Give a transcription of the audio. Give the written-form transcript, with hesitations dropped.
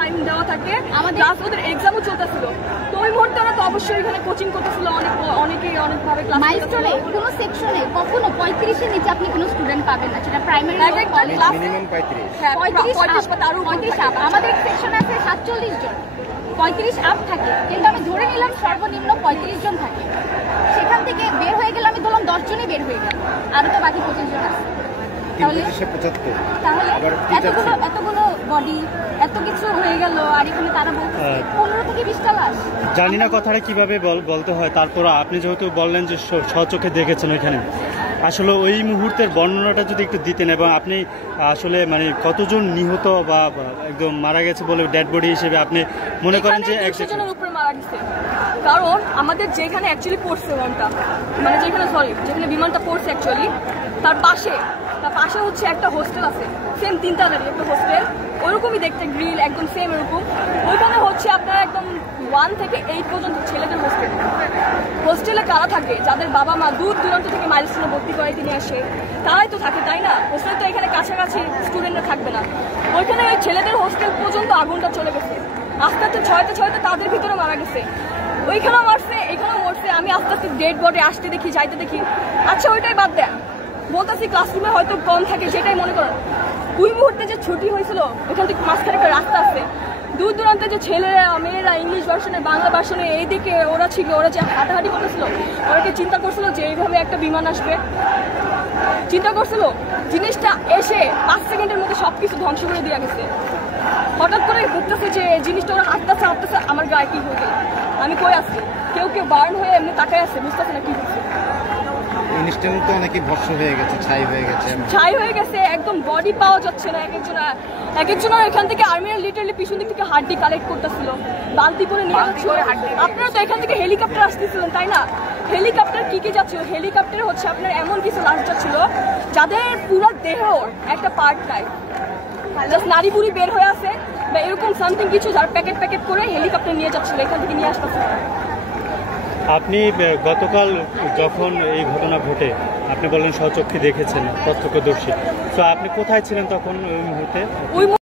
Time দেওয়া থাকে, plus ওদের এক্সামও চলতেছিল। তো ওই মুহূর্তে ওরা তো অবশ্যই এখানে কোচিং করতেছিল, অনেকেই অনেকভাবে ক্লাস। মাইলস্টোনে কোনো সেকশনে কখনো 35 এর নিচে আপনি কোনো স্টুডেন্ট পাবেন না, সেটা প্রাইমারি মিনিমাম 35। হ্যাঁ 35 বা তারও আপ। আমাদের সেকশন আছে 47 জন, 35 আপ থাকে, কিন্তু আমি ধরে নিলাম সর্বনিম্ন 35 জন থাকে। সেখান থেকে বের হয়ে গেলে আমি ধরলাম 10 জনই বের হয়ে গেল, আরো তো বাকি 25 জন আছে। তাহলে এতগুলো বডি, এত কিছু হয়ে গেল, আর এখানে তারা বলছে 15 থেকে 20টা লাশ। জানি না কথাটা কিভাবে বলতে হয়। তারপর আপনি যেহেতু বললেন যে স্বচোখে দেখেছেন ওইখানে, আসলে ওই মুহূর্তের বর্ণনাটা যদি একটু দিতেন, এবং আপনি আসলে মানে কতজন নিহত বা একদম মারা গেছে বলে ডেড বডি হিসেবে আপনি মনে করেন যে 100 জনের উপরে মারা গেছে। কারণ আমাদের যেখানে অ্যাকচুয়ালি পড়ছে বিমানটা, মানে যেখানে বিমানটা পড়ছে অ্যাকচুয়ালি, তার পাশে হচ্ছে একটা হোস্টেল আছে, সেম 3 তলারই একটা হোস্টেল, ওরকমই দেখতে গ্রিল একদম সেম এরকম। ওইখানে হচ্ছে আপনার একদম 1 থেকে 8 পর্যন্ত ছেলেদের হোস্টেলে কারা থাকে, যাদের বাবা মা দূর দূরান্ত থেকে মাইলস্টোনে ভর্তি করে নিয়ে আসে, তারাই তো থাকে, তাই না? হোস্টেল তো এখানে কাছাকাছি স্টুডেন্টরা থাকবে না। ওইখানে ওই ছেলেদের হোস্টেল পর্যন্ত আগুনটা চলে গেছে, আস্তে আস্তে ছয়তে তাদের ভিতরে মারা গেছে। ওইখানেও মারছে, এইখানেও মরছে। আমি আস্তে আস্তে ডেড বডি আসতে দেখি, যাইতে দেখি। আচ্ছা ওইটাই বাদ দেন, বলতেছি ক্লাসরুমে হয়তো কম থাকে, সেটাই মনে করেন। ওই মুহূর্তে যে ছুটি হয়েছিল, ওইখান থেকে মাঝখানে একটা রাস্তা আছে, দূর দূরান্তে যে ছেলেরা মেয়েরা ইংলিশ ভার্সনে বাংলা ভার্সনে এইদিকে ওরা ছিল, ওরা যে হাঁটাহাঁটি করতেছিল, ওরা কি চিন্তা করছিল যে এইভাবে একটা বিমান আসবে? চিন্তা করছিল? জিনিসটা এসে 5 সেকেন্ডের মধ্যে সবকিছু ধ্বংস করে দিয়ে গেছে। হঠাৎ করে দেখতেছে যে জিনিসটা ওরা হাঁটতেছে, আমার গায়ে কি হয়ে গেল, আমি কই আসছি, কেউ বার্ন হয়ে এমনি তাকায় আছে, বুঝতেছে না কি হচ্ছে। ইনস্ট্যান্ট তো অনেকে ভস্ম হয়ে গেছে, ছাই হয়ে গেছে, একদম বডি পাওয়া যাচ্ছে না। এক একজনের এখান থেকে আর্মিরা লিটারালি পিছন দিক থেকে হাড্ডি কালেক্ট করতেছিল, বালতি করে নিয়ে যাচ্ছিল। আপনারা তো এখান থেকে হেলিকপ্টার আসতেছিলেন, তাই না? হেলিকপ্টার কি যাচ্ছিল? হেলিকপ্টারে হচ্ছে আপনার এমন কিছু লাশ যাচ্ছিল যাদের পুরো দেহ একটা পার্ট নাই, জাস্ট নারী বুড়ি বের হয়ে আছে বা এরকম সামথিং কিছু, যার প্যাকেট করে হেলিকপ্টার নিয়ে যাচ্ছিল, এখান থেকে নিয়ে আসতেছিল। আপনি গতকাল যখন এই ঘটনা ঘটে, আপনি বললেন স্বচক্ষে দেখেছেন, প্রত্যক্ষদর্শী, তো আপনি কোথায় ছিলেন তখন ওই মুহূর্তে?